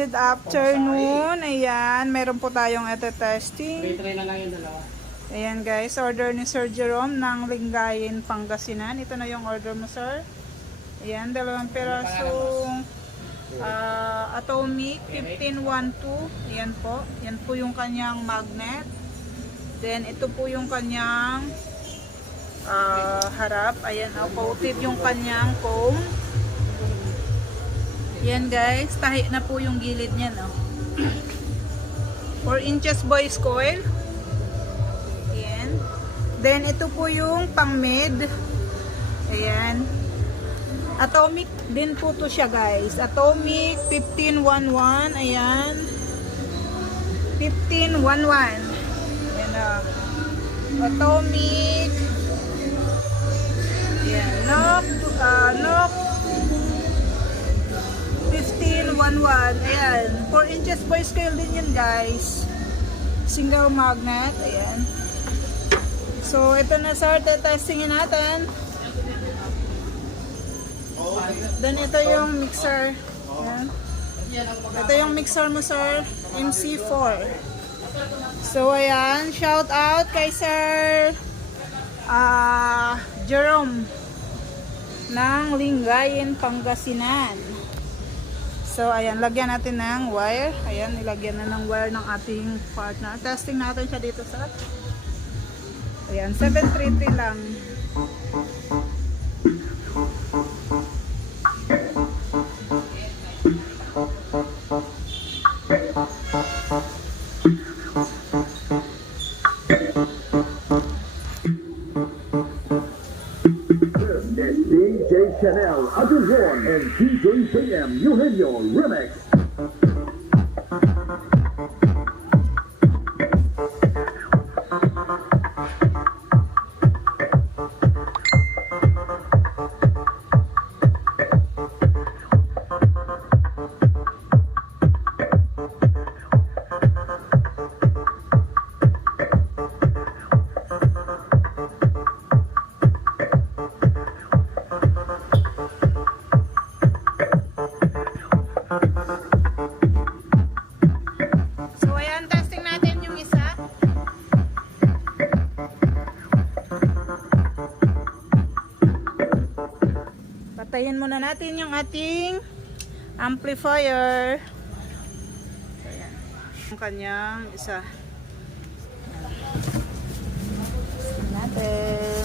good afternoon. Ayan, meron po tayong ete-testing. Try na lang yung dalawa. Ayan guys, order ni Sir Jerome ng Lingayen, Pangasinan. Ito na yung order mo, sir. Ayan, 2 pirasong Atomic 1512. Ayan po. Yan po yung kanyang magnet. Then, ito po yung kanyang harap. Ayan, coated yung kanyang comb. Yan guys, tahi na po yung gilid niya, no? 4 inches boys coil. Ayan. Then ito po yung pang mid. Ayan. Atomic din po to siya guys. Atomic 1511. Ayan. 1511. Ayan na. Atomic. Ayan. Nook 1511. Ayan. 4 inches boys coil din yun guys. Single magnet. Ayan. So, ito na sir. Testingin natin. Then, ito yung mixer. Ayan. Ito yung mixer mo sir. MC4. So, ayan. Shout out kay sir Jerome ng Lingayen, Pangasinan. So, ayan, lagyan natin ng wire. Ayan, nilagyan na ng wire ng ating partner. Testing natin siya dito sa... Ayan, 733 lang. DJ Chanel, Adulon, and DJ JM Eugenio Remix. So, ayan, testing natin yung isa. Patayin muna natin yung ating amplifier. Ayan. Yung kanyang isa. Testing natin.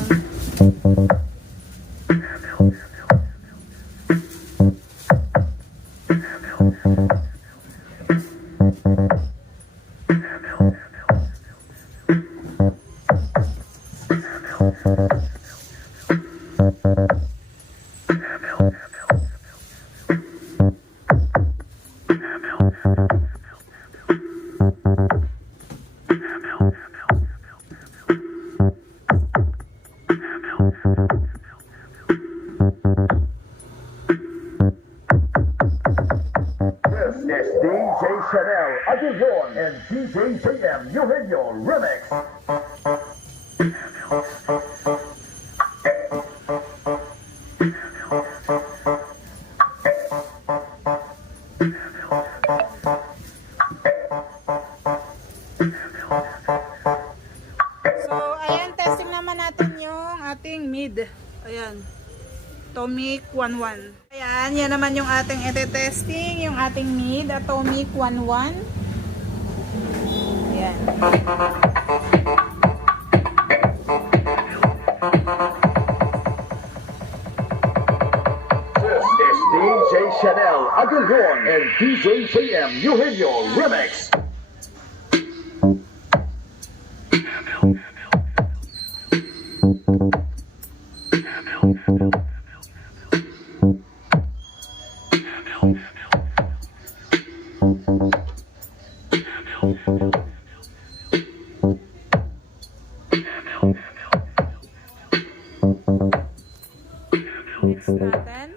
This is DJ Chanel, Adulon, and DJ JM Eugenio Remix. So, ayan, testing naman natin yung ating mid. Ayan. Atomic 11. Ayan, yan naman yung ating ete-testing, yung ating mid, Atomic 11. Ayan. This is DJ Chanel, Adulon, and DJ JM Eugenio Remix. Mix natin.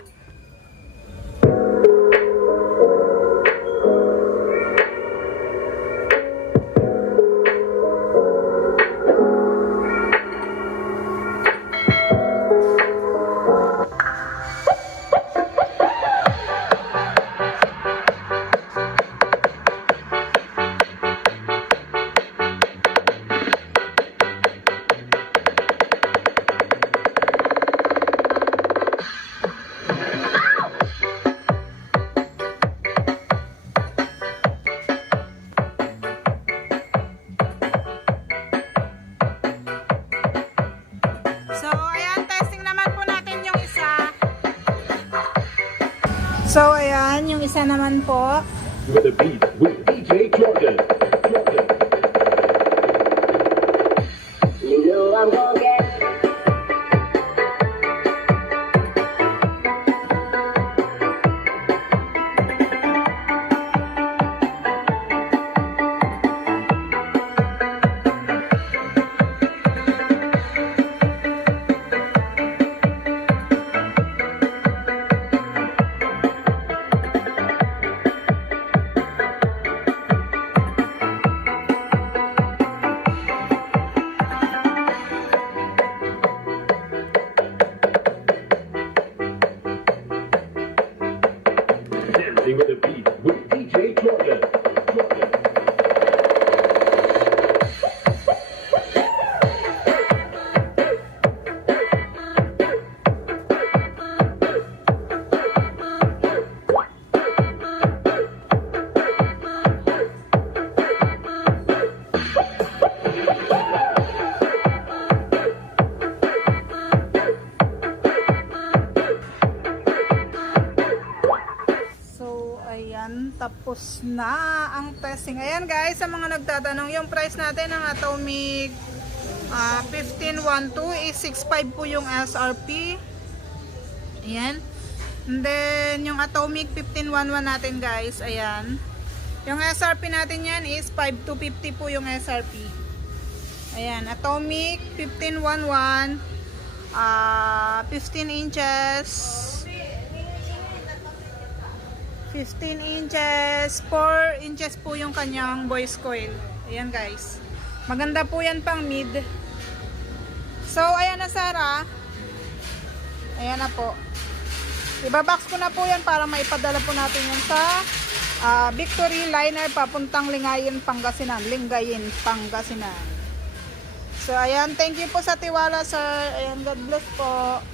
So, ayan, yung isa naman po. With the beat with DJ Jordan. You know I'm gonna get. Dancing with the beat with DJ Jordan. So, ayan, tapos na ang testing. Ayan guys, sa mga nagtatanong, yung price natin ng Atomic 1512 is 6.5 po yung SRP. Ayan. And then, yung Atomic 1511 natin guys, ayan. Yung SRP natin yan is 5250 po yung SRP. Ayan, Atomic 1511, 15 inches, 15 inches, 4 inches po yung kanyang voice coil. Ayan guys. Maganda po yan pang mid. So, ayan na Sarah. Ayan na po. Ibabox ko na po yan para maipadala po natin yan sa Victory Liner papuntang Lingayen, Pangasinan. Lingayen, Pangasinan. So, ayan. Thank you po sa tiwala, sir. Ayan, God bless po.